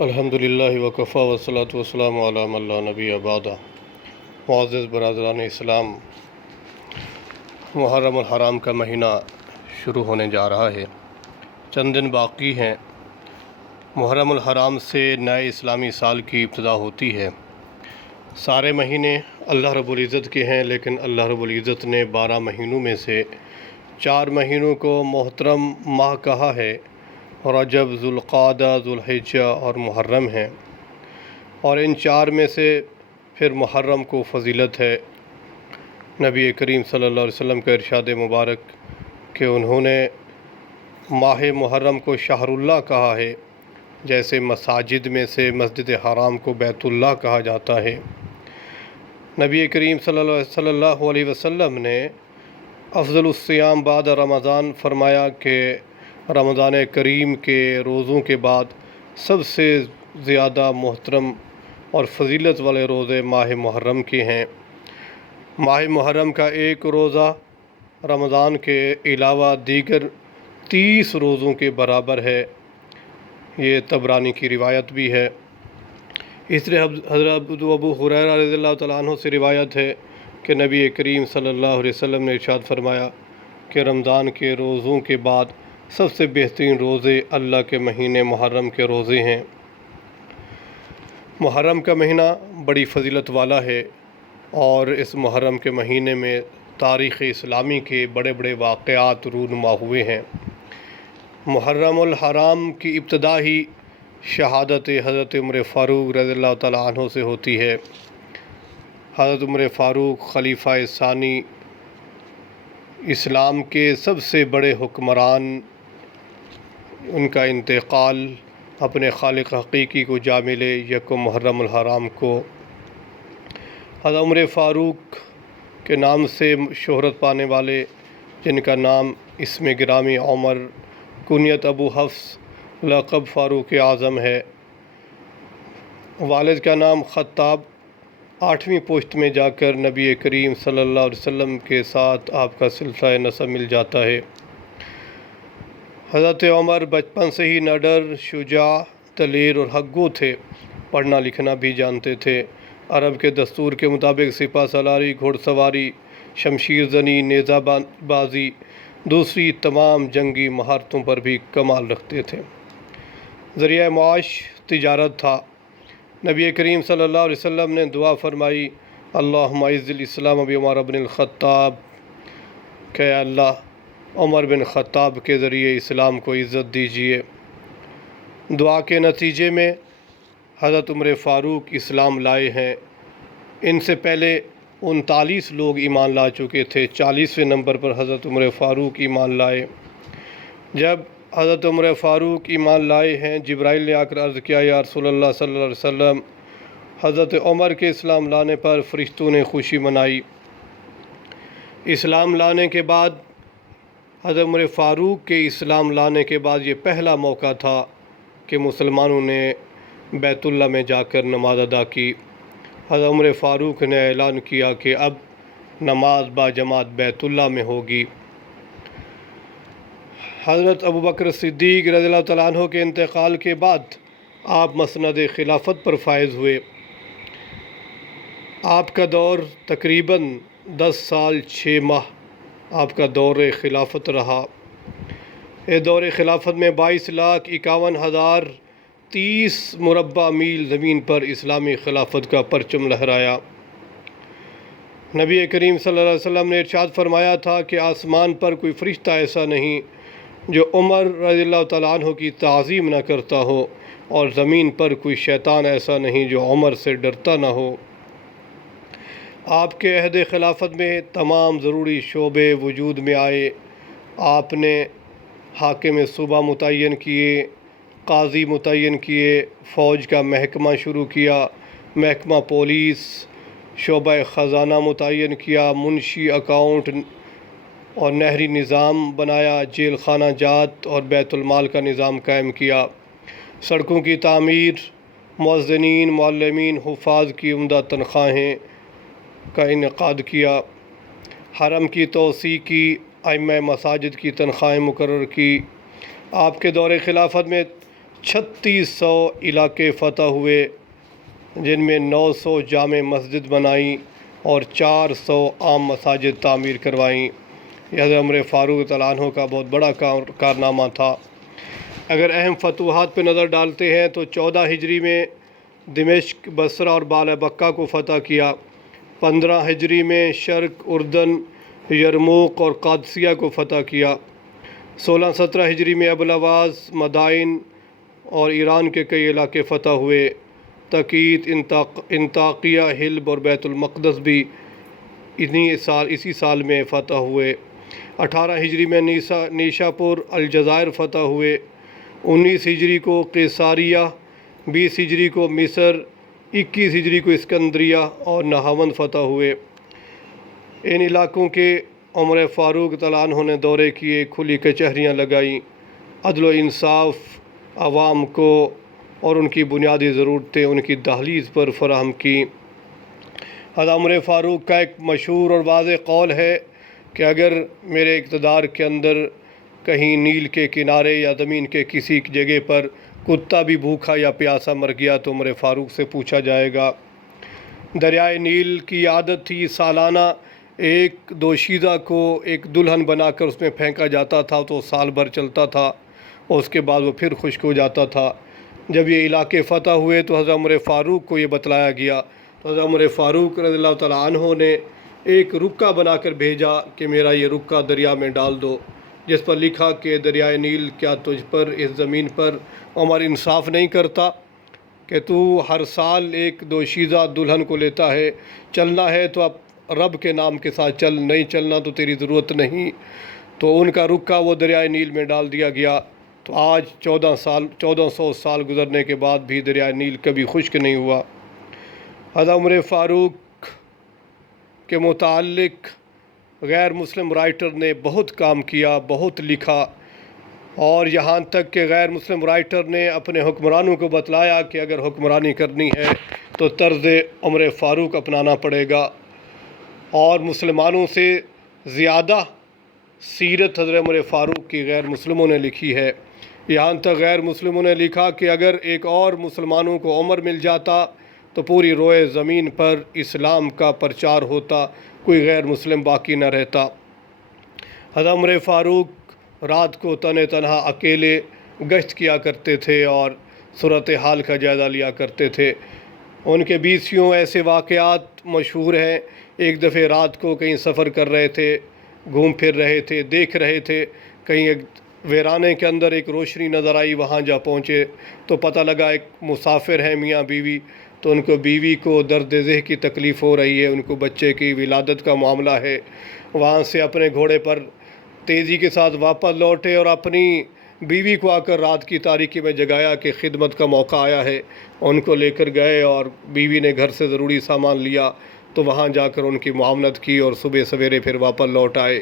الحمدللہ وکفی والصلاۃ والسلام علی من لا نبی بعد۔ معزز برادران اسلام، محرم الحرام کا مہینہ شروع ہونے جا رہا ہے، چند دن باقی ہیں۔ محرم الحرام سے نئے اسلامی سال کی ابتدا ہوتی ہے۔ سارے مہینے اللہ رب العزت کے ہیں، لیکن اللہ رب العزت نے 12 مہینوں میں سے 4 مہینوں کو محترم ماہ کہا ہے۔ رجب، ذوالقعدہ، ذوالحجہ اور محرم ہیں، اور ان 4 میں سے پھر محرم کو فضیلت ہے۔ نبی کریم صلی اللہ علیہ وسلم کا ارشاد مبارک کہ انہوں نے ماہ محرم کو شہر اللہ کہا ہے، جیسے مساجد میں سے مسجد حرام کو بیت اللہ کہا جاتا ہے۔ نبی کریم صلی اللہ علیہ وسلم نے افضل الصیام بعد رمضان فرمایا کہ رمضان کریم کے روزوں کے بعد سب سے زیادہ محترم اور فضیلت والے روزے ماہ محرم کے ہیں۔ ماہ محرم کا ایک روزہ رمضان کے علاوہ دیگر 30 روزوں کے برابر ہے۔ یہ طبرانی کی روایت بھی ہے۔ اس طرح حضرت ابو ہریرہ رضی اللہ تعالیٰ عنہ سے روایت ہے کہ نبی کریم صلی اللہ علیہ وسلم نے ارشاد فرمایا کہ رمضان کے روزوں کے بعد سب سے بہترین روزے اللہ کے مہینے محرم کے روزے ہیں۔ محرم کا مہینہ بڑی فضیلت والا ہے، اور اس محرم کے مہینے میں تاریخ اسلامی کے بڑے بڑے واقعات رونما ہوئے ہیں۔ محرم الحرام کی ابتدا ہی شہادت حضرت عمر فاروق رضی اللہ تعالیٰ عنہ سے ہوتی ہے۔ حضرت عمر فاروق خلیفہ ثانی، اسلام کے سب سے بڑے حکمران، ان کا انتقال اپنے خالق حقیقی کو جا ملے یکم محرم الحرام کو۔ حضرت عمر فاروق کے نام سے شہرت پانے والے، جن کا نام اسم گرامی عمر، کنیت ابو حفص، لقب فاروق اعظم ہے۔ والد کا نام خطاب، 8ویں پشت میں جا کر نبی کریم صلی اللہ علیہ وسلم کے ساتھ آپ کا سلسلہ نسب مل جاتا ہے۔ حضرت عمر بچپن سے ہی نڈر، شجاع، دلیر اور حق گو تھے، پڑھنا لکھنا بھی جانتے تھے۔ عرب کے دستور کے مطابق سپہ سالاری، گھوڑ سواری، شمشیر زنی، نیزہ بازی، دوسری تمام جنگی مہارتوں پر بھی کمال رکھتے تھے۔ ذریعہ معاش تجارت تھا۔ نبی کریم صلی اللہ علیہ وسلم نے دعا فرمائی، اللہم اعز الاسلام بعمر بن الخطاب، کہ اللہ عمر بن خطاب کے ذریعے اسلام کو عزت دیجیے۔ دعا کے نتیجے میں حضرت عمر فاروق اسلام لائے ہیں۔ ان سے پہلے 39 لوگ ایمان لا چکے تھے، 40ویں نمبر پر حضرت عمر فاروق ایمان لائے۔ جب حضرت عمر فاروق ایمان لائے ہیں، جبرائیل نے آ کر عرض کیا، یا رسول اللہ صلی اللہ علیہ وسلم، حضرت عمر کے اسلام لانے پر فرشتوں نے خوشی منائی۔ اسلام لانے کے بعد حضرت عمر فاروق کے اسلام لانے کے بعد یہ پہلا موقع تھا کہ مسلمانوں نے بیت اللہ میں جا کر نماز ادا کی۔ حضرت عمر فاروق نے اعلان کیا کہ اب نماز با جماعت بیت اللہ میں ہوگی۔ حضرت ابوبکر صدیق رضی اللہ تعالیٰ عنہ کے انتقال کے بعد آپ مسند خلافت پر فائز ہوئے۔ آپ کا دور تقریباً 10 سال 6 ماہ آپ کا دور خلافت رہا۔ اس دور خلافت میں 22,51,030 مربع میل زمین پر اسلامی خلافت کا پرچم لہرایا۔ نبی کریم صلی اللہ علیہ وسلم نے ارشاد فرمایا تھا کہ آسمان پر کوئی فرشتہ ایسا نہیں جو عمر رضی اللہ تعالیٰ عنہ کی تعظیم نہ کرتا ہو، اور زمین پر کوئی شیطان ایسا نہیں جو عمر سے ڈرتا نہ ہو۔ آپ کے عہد خلافت میں تمام ضروری شعبے وجود میں آئے۔ آپ نے حاکم صوبہ متعین کیے، قاضی متعین کیے، فوج کا محکمہ شروع کیا، محکمہ پولیس، شعبہ خزانہ متعین کیا، منشی، اکاؤنٹ اور نہری نظام بنایا، جیل خانہ جات اور بیت المال کا نظام قائم کیا، سڑکوں کی تعمیر، مؤذنین، معلمین، حفاظ کی عمدہ تنخواہیں کا انعقاد کیا، حرم کی توسیع کی، ائمہ مساجد کی تنخواہیں مقرر کی۔ آپ کے دور خلافت میں 3600 علاقے فتح ہوئے، جن میں 900 جامع مسجد بنائیں اور 400 عام مساجد تعمیر کروائیں۔ یہ حضرت عمر فاروق تعالیٰ عنہ کا بہت بڑا کارنامہ تھا۔ اگر اہم فتوحات پہ نظر ڈالتے ہیں تو 14 ہجری میں دمشق، بصرہ اور بالبکہ کو فتح کیا۔ 15 ہجری میں شرق اردن، یرموک اور قادسیہ کو فتح کیا۔ 16-17 ہجری میں ابوالہواز، مدائن اور ایران کے کئی علاقے فتح ہوئے۔ تقیت، انطاکیہ، حلب اور بیت المقدس بھی اسی سال میں فتح ہوئے۔ 18 ہجری میں نیشاپور، الجزائر فتح ہوئے۔ 19 ہجری کو قیصاریہ، 20 ہجری کو مصر، 21 ہجری کو اسکندریہ اور نہاوند فتح ہوئے۔ ان علاقوں کے عمر فاروق تعالیٰ عنہ نے دورے کیے، کھلی کچہریاں لگائیں، عدل و انصاف عوام کو اور ان کی بنیادی ضرورتیں ان کی دہلیز پر فراہم کیں۔ حضرت عمر فاروق کا ایک مشہور اور واضح قول ہے کہ اگر میرے اقتدار کے اندر کہیں نیل کے کنارے یا زمین کے کسی جگہ پر کتا بھی بھوکا یا پیاسا مر گیا تو عمر فاروق سے پوچھا جائے گا۔ دریائے نیل کی عادت تھی سالانہ ایک دوشیزہ کو ایک دلہن بنا کر اس میں پھینکا جاتا تھا، تو سال بھر چلتا تھا اور اس کے بعد وہ پھر خشک ہو جاتا تھا۔ جب یہ علاقے فتح ہوئے تو حضرت عمر فاروق کو یہ بتلایا گیا، تو حضرت عمر فاروق رضی اللہ تعالیٰ عنہ نے ایک رکا بنا کر بھیجا کہ میرا یہ رکا دریا میں ڈال دو، جس پر لکھا کہ دریائے نیل، کیا تجھ پر اس زمین پر عمر انصاف نہیں کرتا کہ تو ہر سال ایک دوشیزہ دلہن کو لیتا ہے؟ چلنا ہے تو اب رب کے نام کے ساتھ چل، نہیں چلنا تو تیری ضرورت نہیں۔ تو ان کا رکا وہ دریائے نیل میں ڈال دیا گیا۔ تو آج 1400 سال گزرنے کے بعد بھی دریائے نیل کبھی خشک نہیں ہوا۔ حضرت عمر فاروق کے متعلق غیر مسلم رائٹر نے بہت کام کیا، بہت لکھا، اور یہاں تک کہ غیر مسلم رائٹر نے اپنے حکمرانوں کو بتلایا کہ اگر حکمرانی کرنی ہے تو طرز عمر فاروق اپنانا پڑے گا، اور مسلمانوں سے زیادہ سیرت حضرت عمر فاروق کی غیر مسلموں نے لکھی ہے۔ یہاں تک غیر مسلموں نے لکھا کہ اگر ایک اور مسلمانوں کو عمر مل جاتا تو پوری روئے زمین پر اسلام کا پرچار ہوتا، کوئی غیر مسلم باقی نہ رہتا۔ حضرت عمر فاروق رات کو تنہا اکیلے گشت کیا کرتے تھے اور صورتحال کا جائزہ لیا کرتے تھے۔ ان کے 20 ایسے واقعات مشہور ہیں۔ ایک دفعہ رات کو کہیں سفر کر رہے تھے، گھوم پھر رہے تھے، دیکھ رہے تھے، کہیں ایک ویرانے کے اندر ایک روشنی نظر آئی، وہاں جا پہنچے تو پتہ لگا ایک مسافر ہیں میاں بیوی، تو ان کو بیوی کو درد ذہ کی تکلیف ہو رہی ہے، ان کو بچے کی ولادت کا معاملہ ہے۔ وہاں سے اپنے گھوڑے پر تیزی کے ساتھ واپس لوٹے اور اپنی بیوی کو آ کر رات کی تاریکی میں جگایا کہ خدمت کا موقع آیا ہے۔ ان کو لے کر گئے اور بیوی نے گھر سے ضروری سامان لیا تو وہاں جا کر ان کی معاونت کی اور صبح سویرے پھر واپس لوٹ آئے۔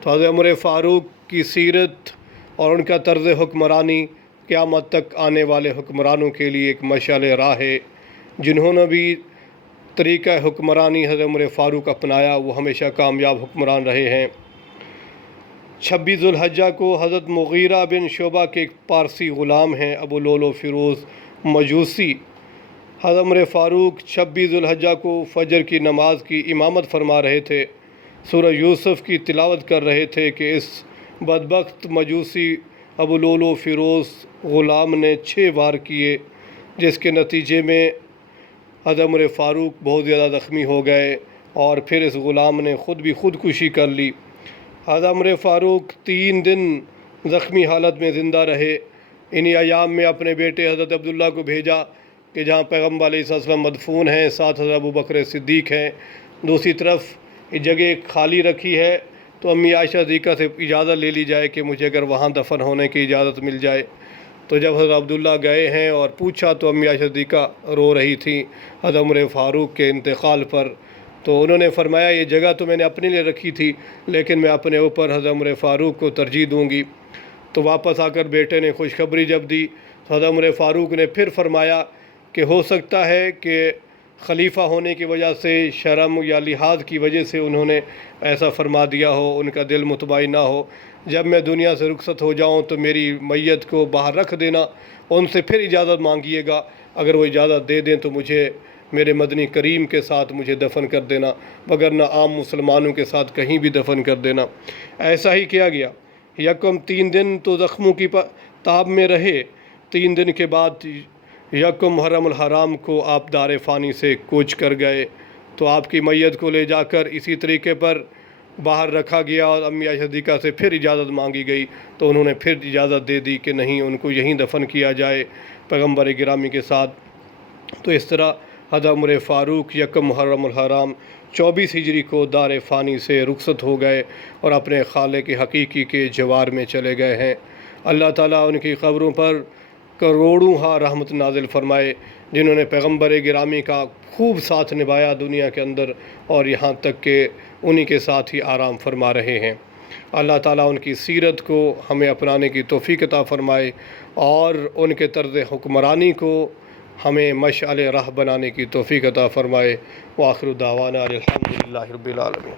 تو حضرت عمر فاروق کی سیرت اور ان کا طرز حکمرانی قیامت تک آنے والے حکمرانوں کے لیے ایک مشعل راہ ہے۔ جنہوں نے بھی طریقہ حکمرانی حضرت عمر فاروق اپنایا وہ ہمیشہ کامیاب حکمران رہے ہیں۔ 26 ذو الحجہ کو حضرت مغیرہ بن شعبہ کے ایک پارسی غلام ہیں، ابو لولو فیروز مجوسی، حضرت عمر فاروق 26 ذو الحجہ کو فجر کی نماز کی امامت فرما رہے تھے، سورہ یوسف کی تلاوت کر رہے تھے کہ اس بدبخت مجوسی ابو لولو فیروز غلام نے 6 وار کیے، جس کے نتیجے میں حضرت عمر فاروق بہت زیادہ زخمی ہو گئے اور پھر اس غلام نے خود بھی خودکشی کر لی۔ حضرت عمر فاروق 3 دن زخمی حالت میں زندہ رہے۔ انہی ایام میں اپنے بیٹے حضرت عبداللہ کو بھیجا کہ جہاں پیغمبر علیہ السلام مدفون ہیں، ساتھ حضرت ابوبکر صدیق ہیں، دوسری طرف یہ جگہ خالی رکھی ہے، تو امی عائشہ صدیقہ سے اجازت لے لی جائے کہ مجھے اگر وہاں دفن ہونے کی اجازت مل جائے۔ تو جب حضرت عبداللہ گئے ہیں اور پوچھا تو امی عائشہ صدیقہ رو رہی تھیں حضرت عمر فاروق کے انتقال پر، تو انہوں نے فرمایا یہ جگہ تو میں نے اپنے لیے رکھی تھی، لیکن میں اپنے اوپر حضرت عمر فاروق کو ترجیح دوں گی۔ تو واپس آ کر بیٹے نے خوشخبری جب دی تو حضرت عمر فاروق نے پھر فرمایا کہ ہو سکتا ہے کہ خلیفہ ہونے کی وجہ سے، شرم یا لحاظ کی وجہ سے انہوں نے ایسا فرما دیا ہو، ان کا دل مطمئن نہ ہو، جب میں دنیا سے رخصت ہو جاؤں تو میری میت کو باہر رکھ دینا، ان سے پھر اجازت مانگیے گا، اگر وہ اجازت دے دیں تو مجھے میرے مدنی کریم کے ساتھ مجھے دفن کر دینا، وگرنہ عام مسلمانوں کے ساتھ کہیں بھی دفن کر دینا۔ ایسا ہی کیا گیا۔ یکم 3 دن تو زخموں کی تاب میں رہے، 3 دن کے بعد یکم محرم الحرام کو آپ دار فانی سے کوچ کر گئے، تو آپ کی میت کو لے جا کر اسی طریقے پر باہر رکھا گیا اور امی عائشہ صدیقہ سے پھر اجازت مانگی گئی، تو انہوں نے پھر اجازت دے دی کہ نہیں، ان کو یہیں دفن کیا جائے پیغمبر گرامی کے ساتھ۔ تو اس طرح حضرت عمر فاروق یکم محرم الحرام 24 ہجری کو دار فانی سے رخصت ہو گئے اور اپنے خالق حقیقی کے جوار میں چلے گئے ہیں۔ اللہ تعالیٰ ان کی قبروں پر کروڑوں رحمت نازل فرمائے، جنہوں نے پیغمبر گرامی کا خوب ساتھ نبھایا دنیا کے اندر، اور یہاں تک کہ انہی کے ساتھ ہی آرام فرما رہے ہیں۔ اللہ تعالیٰ ان کی سیرت کو ہمیں اپنانے کی توفیق عطا فرمائے، اور ان کے طرز حکمرانی کو ہمیں مشعل راہ بنانے کی توفیق عطا فرمائے۔ وآخر دعوانا الحمدللہ رب العالمین۔